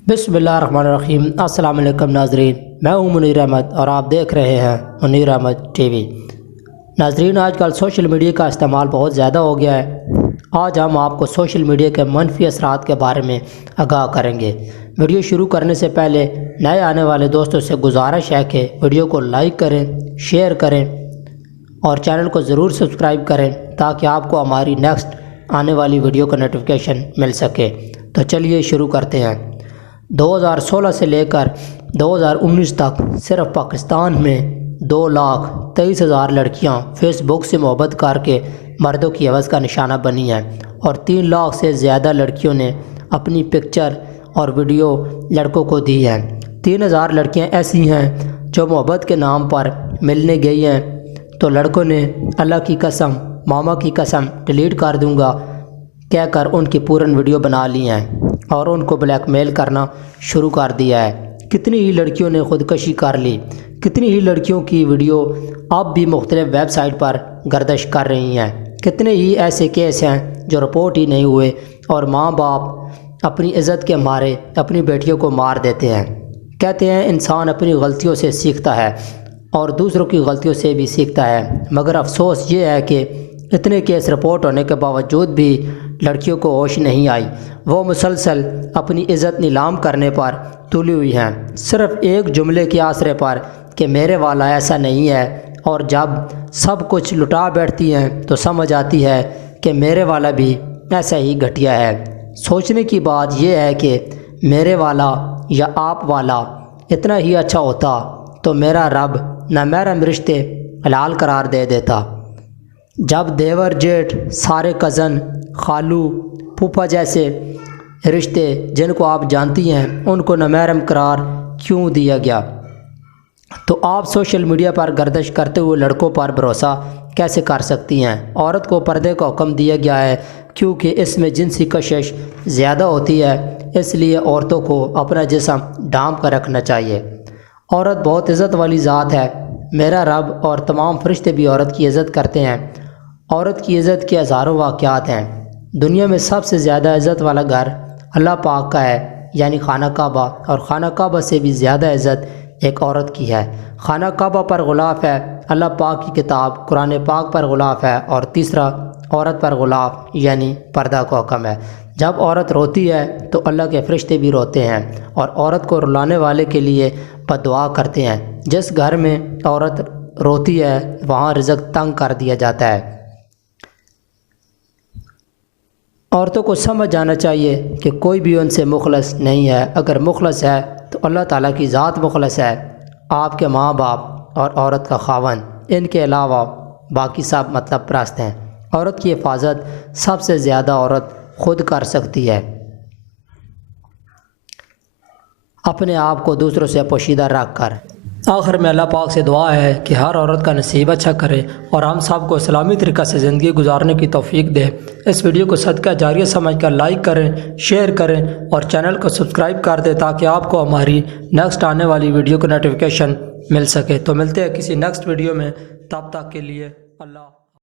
बिस्मिल्लाहिर्रहमानिर्रहीम। अस्सलाम वालेकुम नाजरीन, मैं हूं मुनीर अहमद और आप देख रहे हैं मुनीर अहमद टीवी। नाजरीन, आजकल सोशल मीडिया का इस्तेमाल बहुत ज़्यादा हो गया है। आज हम आपको सोशल मीडिया के मनफी असरात के बारे में आगाह करेंगे। वीडियो शुरू करने से पहले नए आने वाले दोस्तों से गुजारिश है कि वीडियो को लाइक करें, शेयर करें और चैनल को ज़रूर सब्सक्राइब करें ताकि आपको हमारी नेक्स्ट आने वाली वीडियो का नोटिफिकेशन मिल सके। तो चलिए शुरू करते हैं। 2016 से लेकर 2019 तक सिर्फ पाकिस्तान में 2,23,000 लड़कियां फेसबुक से मोहब्बत करके मर्दों की हवस का निशाना बनी हैं और 3 लाख से ज़्यादा लड़कियों ने अपनी पिक्चर और वीडियो लड़कों को दी है। 3,000 लड़कियां ऐसी हैं जो मोहब्बत के नाम पर मिलने गई हैं तो लड़कों ने अल्लाह की कसम, मामा की कसम डिलीट कर दूंगा कहकर उनकी पूरन वीडियो बना ली हैं और उनको ब्लैकमेल करना शुरू कर दिया है। कितनी ही लड़कियों ने ख़ुदकशी कर ली, कितनी ही लड़कियों की वीडियो अब भी मुख्तलिफ वेबसाइट पर गर्दिश कर रही हैं। कितने ही ऐसे केस हैं जो रिपोर्ट ही नहीं हुए और माँ बाप अपनी इज़्ज़त के मारे अपनी बेटियों को मार देते हैं। कहते हैं इंसान अपनी गलतियों से सीखता है और दूसरों की गलतियों से भी सीखता है, मगर अफसोस ये है कि इतने केस रिपोर्ट होने के बावजूद भी लड़कियों को होश नहीं आई। वो मुसलसल अपनी इज़्ज़त नीलाम करने पर तुली हुई हैं, सिर्फ़ एक जुमले के आसरे पर कि मेरे वाला ऐसा नहीं है, और जब सब कुछ लुटा बैठती हैं तो समझ आती है कि मेरे वाला भी ऐसा ही घटिया है। सोचने की बात यह है कि मेरे वाला या आप वाला इतना ही अच्छा होता तो मेरा रब नामहरम रिश्ते हलाल करार दे देता। जब देवर जेठ, सारे कज़न, खालू, फूफा जैसे रिश्ते जिनको आप जानती हैं उनको नामहरम करार क्यों दिया गया, तो आप सोशल मीडिया पर गर्दिश करते हुए लड़कों पर भरोसा कैसे कर सकती हैं। औरत को पर्दे का हुक्म दिया गया है क्योंकि इसमें जिनसी कशिश ज़्यादा होती है, इसलिए औरतों को अपना जिस्म ढांप कर रखना चाहिए। औरत बहुत इज़्ज़त वाली ज़ात है। मेरा रब और तमाम फरिश्ते भी औरत की इज़्ज़त करते हैं। औरत की इज़्ज़त के हज़ारों वाक़यात हैं। दुनिया में सबसे ज़्यादा इज़्ज़त वाला घर अल्लाह पाक का है, यानी खाना काबा, और खाना काबा से भी ज़्यादा इज़्ज़त एक औरत की है। खाना काबा पर गुलाफ है अल्लाह पाक की किताब कुरान पाक पर गुलाफ है, और तीसरा औरत पर गुलाफ यानी पर्दा का हुक्म है। जब औरत रोती है तो अल्लाह के फरिश्ते भी रोते हैं और औरत को रुलाने वाले के लिए बद्दुआ करते हैं। जिस घर में औरत रोती है वहाँ रिज़्क़ तंग कर दिया जाता है। औरतों को समझ जाना चाहिए कि कोई भी उनसे मुखलस नहीं है। अगर मुखलस है तो अल्लाह ताला की ज़ात मुखलस है। आपके माँ बाप और औरत का खावन, इनके अलावा बाकी सब मतलब परस्त हैं। औरत की हिफाजत सबसे ज़्यादा औरत खुद कर सकती है। अपने आप को दूसरों से पोशीदा रख कर। आखिर में अल्लाह पाक से दुआ है कि हर औरत का नसीब अच्छा करे और हम सब को इस्लामी तरीक़ा से ज़िंदगी गुजारने की तौफीक दे। इस वीडियो को सदका जारिया समझकर लाइक करें, शेयर करें और चैनल को सब्सक्राइब कर दें ताकि आपको हमारी नेक्स्ट आने वाली वीडियो का नोटिफिकेशन मिल सके। तो मिलते हैं किसी नेक्स्ट वीडियो में, तब तक के लिए अल्लाह।